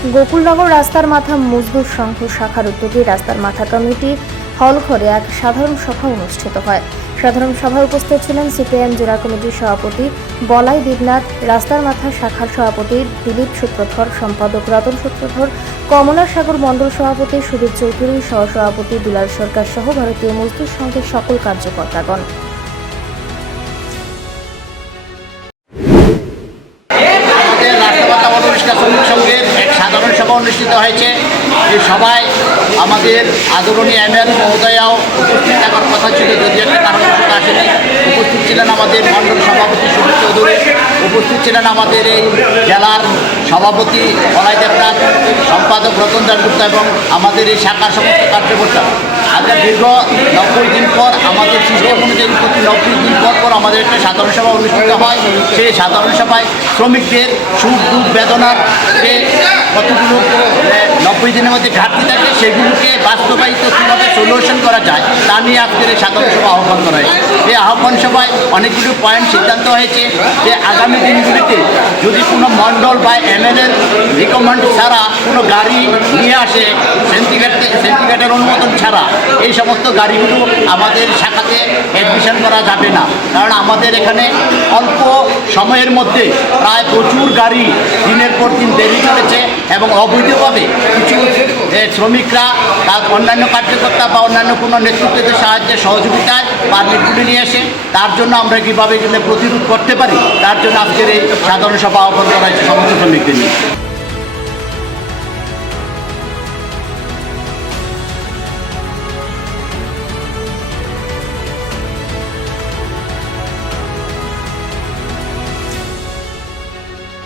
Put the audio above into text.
গোকুলনগর রাস্তার মাথা মজদুর সংঘ শাখার উদ্যোগে রাস্তার মাথা কমিটি হল ঘরে এক সাধারণ সভা অনুষ্ঠিত হয়। সাধারণ সভায় উপস্থিত ছিলেন সিপিএম জেলা কমিটির সভাপতি বলাই দেবনাথ, রাস্তার মাথা শাখার সভাপতি দিলীপ সূত্রধর, সম্পাদক রতন সূত্রধর, কমলা সাগর মণ্ডল সভাপতি সুদীপ চৌধুরী, সহসভাপতি দুলাল সরকার সহ ভারতীয় মজদুর সংঘের সকল কার্যকর্তাগণ। আমাদের সভা অনুষ্ঠিত হয়েছে। এই সভায় আমাদের আদরণীয় এম এল মহোদয়াও উপস্থিত থাকার কথা ছিল যদি একটা কারণবশত আসেনি। উপস্থিত ছিলেন আমাদের মণ্ডল সভাপতি সুনীল চৌধুরী, উপস্থিত ছিলেন আমাদের এই জেলার সভাপতি বলাই দেবনাথ, সম্পাদক রতন দাসগুপ্তা এবং আমাদের এই শাখা সমস্ত কার্যকর্তা। আজকে দীর্ঘ নব্বই দিন পর আমাদের সিস্টেম অনুযায়ী প্রতি নব্বই দিন পর পর আমাদের একটা সাধারণ সভা অনুষ্ঠিত হয়। সেই সাধারণ সভায় শ্রমিকদের সুখ, দুঃখ, বেদনার যে কতগুলো নব্বই দিনের মধ্যে ঘাটতি থাকে সেগুলোকে বাস্তবায়িত কীভাবে সলিউশন করা যায় নিয়ে আজকের এই সাধারণ সভা আহ্বান করা হয়েছে এই আহ্বান সভায় অনেকগুলো পয়েন্ট সিদ্ধান্ত হয়েছে যে আগামী দিনগুলিতে যদি কোনো মণ্ডল বা এমএলএর রিকমেন্ড ছাড়া কোনো গাড়ি নিয়ে আসে সেন্টিগ্রেড সেন্টিগ্রেডের অনুমোদন ছাড়া, এই সমস্ত গাড়িগুলো আমাদের শাখাতে অ্যাডমিশন করা যাবে না। কারণ আমাদের এখানে অল্প সময়ের মধ্যে প্রায় প্রচুর গাড়ি দিনের পর দিন দেরি চলেছে এবং অবৈধভাবে কিছু শ্রমিকরা তার অন্যান্য কার্যকর্তা বা অন্যান্য কোনো নেতৃত্বের সাহায্যে সহযোগিতায় পারমিটগুলি নিয়ে আসে তার জন্য আমরা কীভাবে এগুলো প্রতিরোধ করতে পারি, তার জন্য আজকের এই সাধারণ সভা আহ্বান করা হয়েছে সমস্ত শ্রমিকদের নিয়ে।